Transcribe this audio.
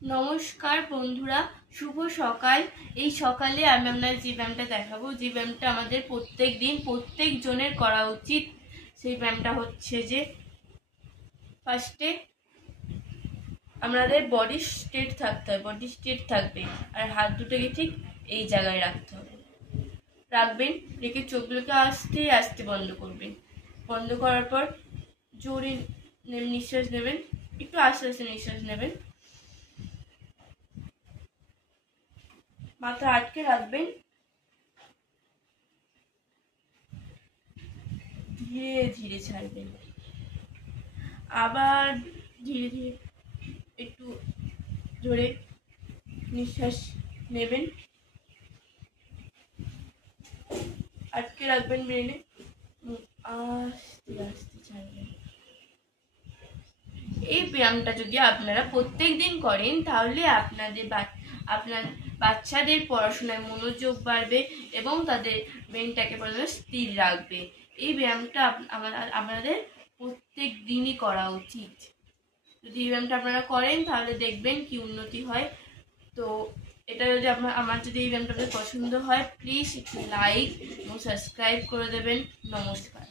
নমস্কার বন্ধুরা, শুভ সকাল। এই সকালে আমি আপনার যে ব্যায়ামটা দেখাবো, যে ব্যায়ামটা আমাদের প্রত্যেক দিন প্রত্যেক জনের করা উচিত, সেই ব্যায়ামটা হচ্ছে যে ফার্স্টে আমাদের বডি স্ট্রেট থাকতে হবে, বডি স্ট্রেট থাকবে আর হাত দুটোকে ঠিক এই জায়গায় রাখতে হবে। রাখবেন, রেখে চোখগুলোকে আস্তে আস্তে বন্ধ করবেন। বন্ধ করার পর জোরে নিঃশ্বাস নেবেন, একটু আস্তে আস্তে নিঃশ্বাস নেবেন। মাথা আটকে রাখবেন, ধীরে ধীরে ছাড়বেন। আবার ধীরে ধীরে একটু জোরে নিঃশ্বাস নেবেন, আটকে রাখবেন ব্রেনে, আস্তে আস্তে ছাড়বেন। এই ব্যায়ামটা যদি আপনারা প্রত্যেক দিন করেন তাহলে আপনার বাচ্চাদের পড়াশোনায় মনোযোগ বাড়বে এবং তাদের ব্রেনটাকে স্থির রাখবে। এই ব্যায়ামটা আমাদের প্রত্যেক দিনই করা উচিত। যদি এই ব্যায়ামটা আপনারা করেন তাহলে দেখবেন কি উন্নতি হয়। তো এটা যদি আমার যদি এই ব্যায়ামটা পছন্দ হয়, প্লিজ একটু লাইক এবং সাবস্ক্রাইব করে দেবেন। নমস্কার।